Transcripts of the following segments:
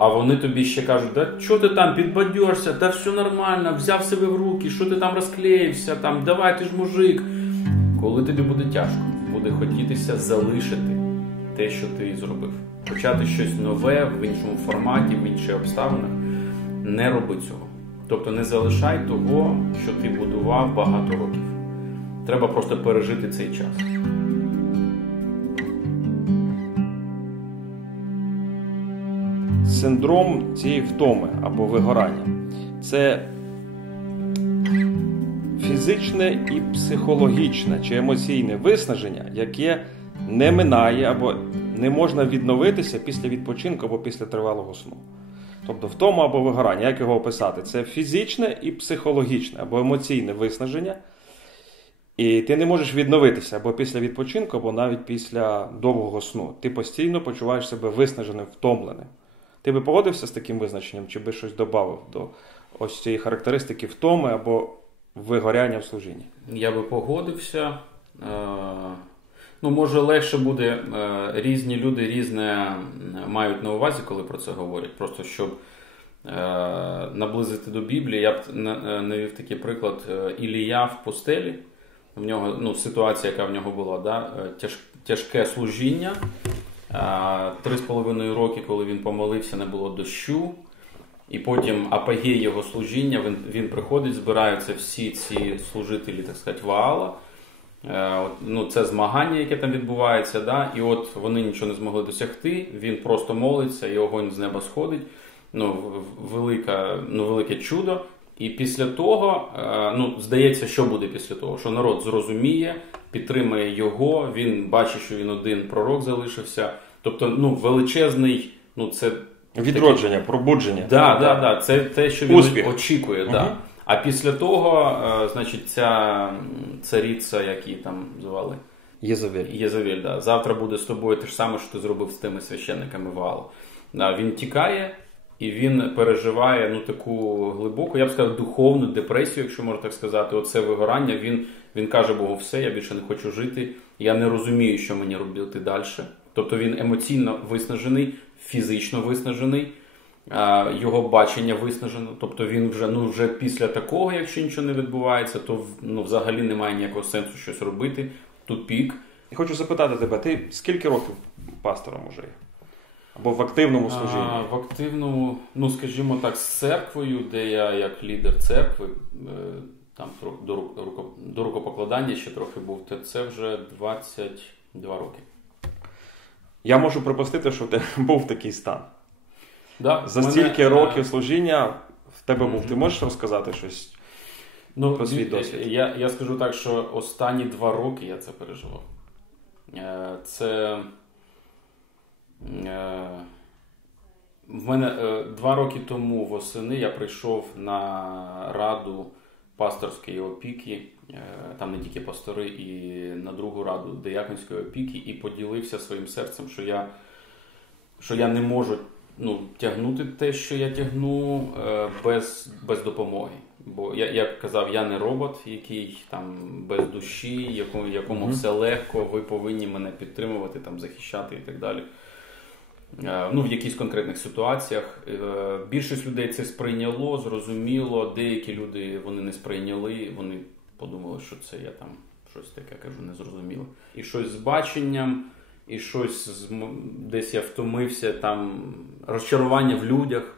А вони тобі ще кажуть, да що ти там підбадьорся, та все нормально, взяв себе в руки, що ти там розклеївся, там, давай ти ж мужик. Коли тобі буде тяжко, буде хотітися залишити те, що ти зробив. Почати щось нове в іншому форматі, в інших обставинах. Не роби цього. Тобто не залишай того, що ти будував багато років. Треба просто пережити цей час. Синдром цієї втоми або вигорання це фізичне і психологічне чи емоційне виснаження, яке не минає або не можна відновитися після відпочинку або після тривалого сну. Тобто втома або вигорання, як його описати? Це фізичне і психологічне або емоційне виснаження. І ти не можеш відновитися або після відпочинку, або навіть після довгого сну. Ти постійно почуваєш себе виснаженим, втомленим. Ти би погодився з таким визначенням, чи би щось додав до ось цієї характеристики втоми або вигоряння в служінні? Я би погодився. Е, ну, може, легше буде е, різні люди різне мають на увазі, коли про це говорять. Просто щоб е, наблизити до Біблії, я б навів такий приклад Ілія в постелі. В нього ну, ситуація, яка в нього була, да? Тяжке служіння. Три з половиною роки, коли він помолився, не було дощу. І потім апогей його служіння, він він приходить, збираються всі ці служителі, так сказати, Ваала. Е, ну, Це змагання, яке там відбувається. Да? І от вони нічого не змогли досягти. Він просто молиться, і огонь з неба сходить. Ну, велика, ну, Велике чудо. І після того, е, ну, здається, що буде після того, що народ зрозуміє, підтримає його, він бачить, що він один пророк залишився. Тобто, ну, величезний, ну, це. Відродження, такий... пробудження. Да, да, да, Це те, що він Успіх. очікує. Угу. Да. А після того, е, значить, ця цариця, як її там звали? Єзавель. Єзавель, да. Завтра буде з тобою те ж саме, що ти зробив з тими священниками Валу. Да, Він тікає. І він переживає ну таку глибоку, я б сказав, духовну депресію, якщо можна так сказати. Оце вигорання. Він він каже, Богу, все, я більше не хочу жити. Я не розумію, що мені робити далі. Тобто він емоційно виснажений, фізично виснажений, його бачення виснажено. Тобто він вже ну вже після такого, якщо нічого не відбувається, то ну, взагалі немає ніякого сенсу щось робити. Тупік. Хочу запитати тебе, ти скільки років пастором уже? Або в активному служінні? А, В активному, ну скажімо так, з церквою, де я як лідер церкви, е, там до до рукопокладання ще трохи був, то це вже 22 роки. Я можу припустити, що тебе був такий стан. Да, За мене, стільки років служіння в тебе був. Ти можеш розказати щось ну, про свій досвід? Я я скажу так, що останні два роки я це переживав. Е, це. Е, в мене е, два роки тому восени я прийшов на раду пасторської опіки, е, там не тільки пастори, і на другу раду деяконської опіки, і поділився своїм серцем, що я що я не можу ну, тягнути те, що я тягну без без допомоги. Бо я як казав, я не робот, який там без душі, якому, якому mm-hmm. все легко, ви повинні мене підтримувати, там захищати і так далі. Е, ну, в якихось конкретних ситуаціях. Е, більшість людей це сприйняло, зрозуміло. Деякі люди вони не сприйняли, вони подумали, що це я там щось таке кажу, незрозуміло. І щось з баченням, і щось з десь я втомився, там розчарування в людях,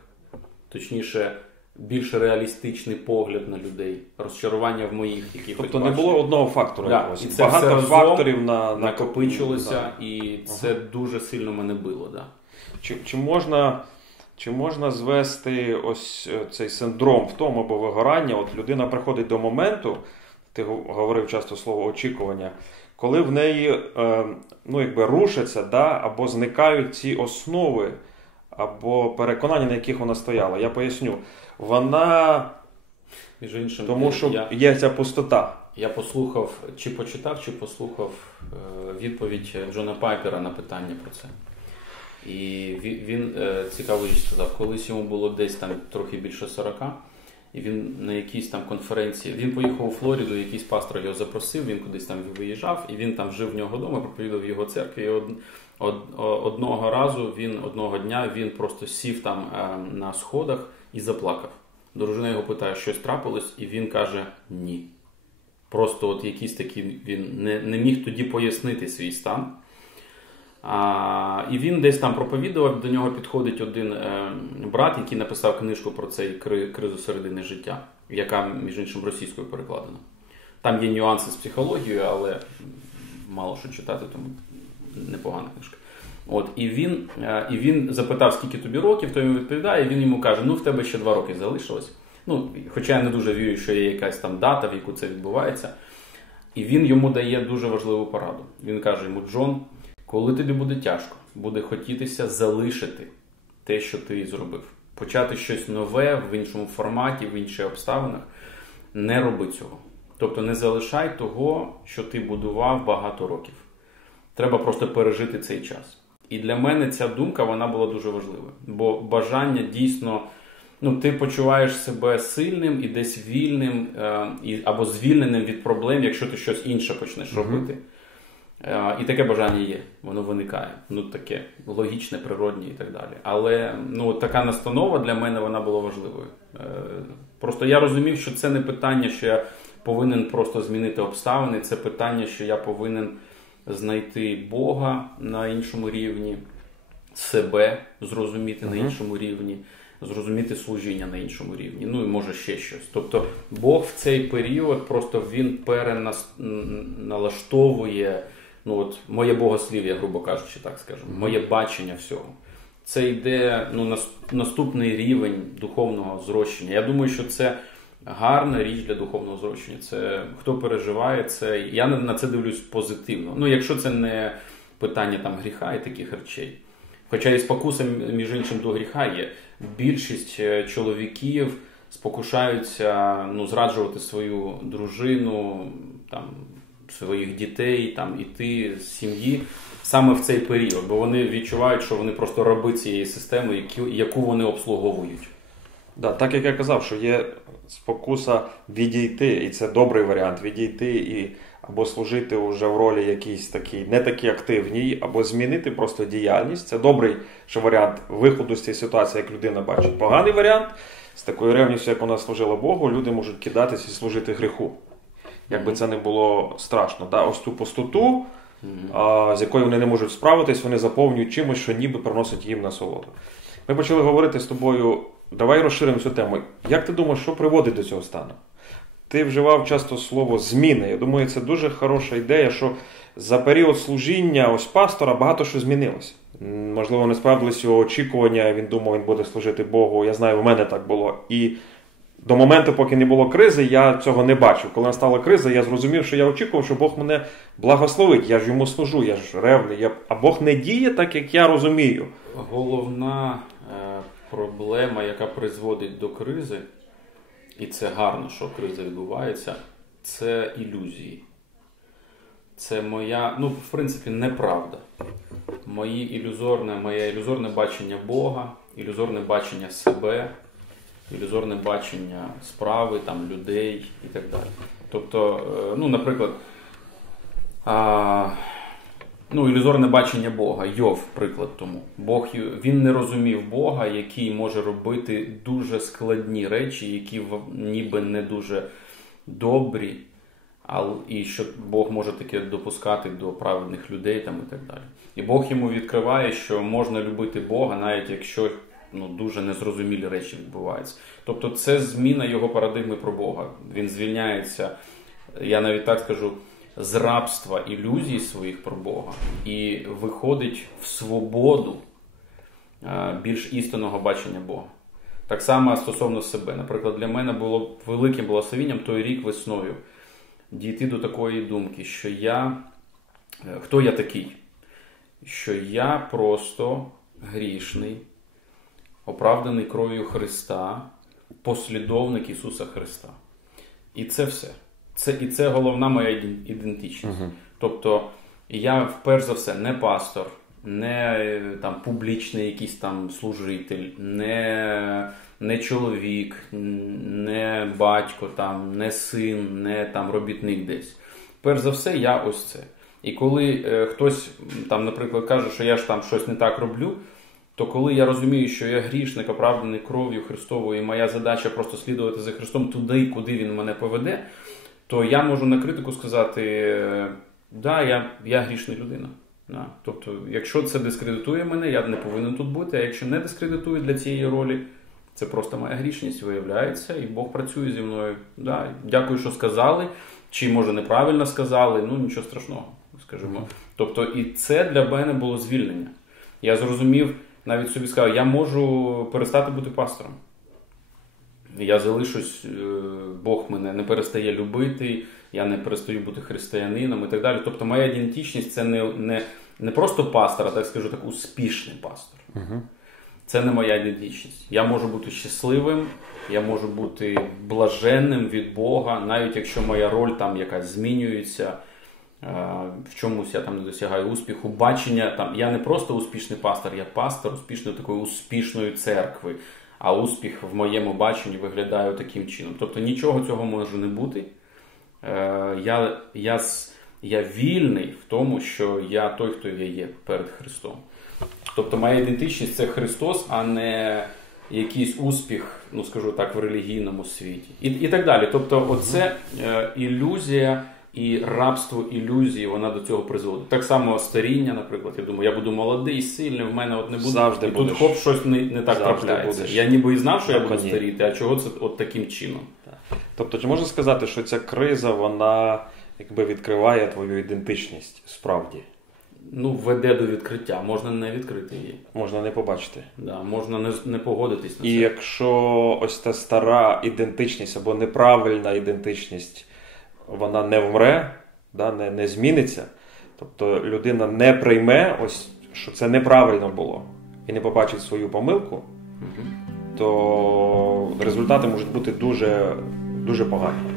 точніше. Більш реалістичний погляд на людей, розчарування в моїх якихось Тобто не було одного фактору. Да, і це Багато факторів на, накопичилося, на... і це ага. дуже сильно мене било. Да. Чи чи, можна чи можна звести ось е, цей синдром в тому або вигорання? От людина приходить до моменту, ти говорив часто слово очікування, коли в неї е, ну, якби рушаться да, або зникають ці основи, або переконання, на яких вона стояла. Я поясню, вона. Між іншим, Тому що я, є ця пустота. Я послухав, чи почитав, чи послухав е, відповідь Джона Пайпера на питання про це. І він, е, цікаву річ сказав, колись йому було десь там трохи більше 40, і він на якійсь там конференції він поїхав у Флориду, якийсь пастор його запросив, він кудись там виїжджав, і він там жив в нього вдома, проповідав його церкві. І одного разу він одного дня він просто сів там е, на сходах і заплакав. Дружина його питає, щось трапилось, і він каже ні. Просто от якийсь такий він не не міг тоді пояснити свій стан. А, І він десь там проповідував, до нього підходить один е, брат, який написав книжку про цей кризу середини життя, яка, між іншим, російською перекладена. Там є нюанси з психологією, але мало що читати, тому непогана книжка. От, І він е, і він запитав, скільки тобі років, то йому відповідає, і він йому каже: ну в тебе ще два роки залишилось. Ну, Хоча я не дуже вірю, що є якась там дата, в яку це відбувається. І він йому дає дуже важливу пораду. Він каже йому: Джон, коли тобі буде тяжко, буде хотітися залишити те, що ти зробив, почати щось нове в іншому форматі, в інших обставинах, не роби цього. Тобто не залишай того, що ти будував багато років. Треба просто пережити цей час. І для мене ця думка вона була дуже важливою. Бо бажання дійсно, ну, ти почуваєш себе сильним і десь вільним, е, або звільненим від проблем, якщо ти щось інше почнеш робити. Е, і таке бажання є, воно виникає. Ну, таке логічне, природне і так далі. Але ну, така настанова для мене вона була важливою. Е, просто я розумів, що це не питання, що я повинен просто змінити обставини, це питання, що я повинен знайти Бога на іншому рівні, себе зрозуміти uh-huh. на іншому рівні, зрозуміти служіння на іншому рівні. Ну і може ще щось. Тобто Бог в цей період просто він переналаштовує ну от моє богослів'я, грубо кажучи, так скажемо, моє бачення всього. Це йде ну, наступний рівень духовного зрощення. Я думаю, що це гарна річ для духовного зрощення. Це хто переживає це. Я на це дивлюсь позитивно. Ну, якщо це не питання там гріха і таких речей. Хоча і спокуса, між іншим, до гріха є. Більшість е, чоловіків спокушаються ну, зраджувати свою дружину, там, своїх дітей, там, іти з сім'ї саме в цей період, бо вони відчувають, що вони просто раби цієї системи, яку вони обслуговують. Да, Так як я казав, що є спокуса відійти, і це добрий варіант відійти і або служити вже в ролі якійсь такій не такій активній, або змінити просто діяльність. Це добрий що варіант виходу з цієї ситуації, як людина бачить. Поганий варіант з такою ревністю, як вона служила Богу, люди можуть кидатися і служити гріху. Якби це не було страшно. Да? Ось ту пустоту, а, з якою вони не можуть справитись, вони заповнюють чимось, що ніби приносить їм насолоду. Ми почали говорити з тобою Давай розширимо цю тему. Як ти думаєш, що приводить до цього стану? Ти вживав часто слово зміни. Я думаю, це дуже хороша ідея, що за період служіння ось пастора багато що змінилося. Можливо, не справдились його очікування, він думав, він буде служити Богу. Я знаю, у мене так було. І до моменту, поки не було кризи, я цього не бачив. Коли настала криза, я зрозумів, що я очікував, що Бог мене благословить. Я ж йому служу, я ж ревний. Я... А Бог не діє так, як я розумію. Головна проблема, яка призводить до кризи, і це гарно, що криза відбувається, це ілюзії. Це моя, ну, в принципі, неправда. Мої ілюзорне, Моє ілюзорне бачення Бога, ілюзорне бачення себе, ілюзорне бачення справи, там, людей і так далі. Тобто, е, ну, наприклад, а, ну, ілюзорне бачення Бога. Йов, приклад тому. Бог він не розумів Бога, який може робити дуже складні речі, які ніби не дуже добрі, а, і що Бог може таке допускати до праведних людей там і так далі. І Бог йому відкриває, що можна любити Бога, навіть якщо ну, дуже незрозумілі речі відбуваються. Тобто, це зміна його парадигми про Бога. Він звільняється, я навіть так скажу з рабства ілюзій своїх про Бога і виходить в свободу більш істинного бачення Бога. Так само стосовно себе. Наприклад, для мене було великим благословенням той рік весною дійти до такої думки, що я е, хто я такий? Що я просто грішний, оправданий кров'ю Христа, послідовник Ісуса Христа. І це все. Це І це головна моя ідентичність. Uh-huh. Тобто я перш за все не пастор, не там публічний якийсь там служитель, не не чоловік, не батько, там, не син, не там робітник десь. Перш за все, я ось це. І коли е, хтось там, наприклад, каже, що я ж там щось не так роблю, то коли я розумію, що я грішник, оправданий кров'ю Христовою, і моя задача просто слідувати за Христом туди, куди він мене поведе, то я можу на критику сказати: да, я, я грішна людина. Да. Тобто, якщо це дискредитує мене, я не повинен тут бути. А якщо не дискредитує для цієї ролі, це просто моя грішність виявляється, і Бог працює зі мною. Да. Дякую, що сказали. Чи може неправильно сказали, ну нічого страшного, скажімо. Тобто, і це для мене було звільнення. Я зрозумів, навіть собі сказав, я можу перестати бути пастором. Я залишусь, е, Бог мене не перестає любити, я не перестаю бути християнином і так далі. Тобто, моя ідентичність це не не, не просто пастор, а так скажу, так успішний пастор. Угу. Це не моя ідентичність. Я можу бути щасливим, я можу бути блаженним від Бога, навіть якщо моя роль там якась змінюється, в чомусь я там не досягаю успіху. Бачення там я не просто успішний пастор, я пастор успішної такої успішної церкви. А успіх в моєму баченні виглядає таким чином. Тобто нічого цього може не бути. Я я, я вільний в тому, що я той, хто я є перед Христом. Тобто моя ідентичність це Христос, а не якийсь успіх, ну скажу так, в релігійному світі. І і так далі. Тобто, оце е, ілюзія і рабство ілюзії, вона до цього призводить. Так само старіння, наприклад, я думаю, я буду молодий, сильний, в мене от не буде. Завжди і будеш. тут хоп, щось не не так Завжди трапляється. будеш. Я ніби і знав, що я буду коні. старіти, а чого це от таким чином? Тобто, чи можна сказати, що ця криза вона якби відкриває твою ідентичність справді? Ну, веде до відкриття, можна не відкрити її. Можна не побачити. Да, можна не, не погодитись на І це. якщо ось та стара ідентичність або неправильна ідентичність, вона не вмре, да, не, не зміниться, тобто людина не прийме, ось, що це неправильно було, і не побачить свою помилку, то результати можуть бути дуже, дуже погані.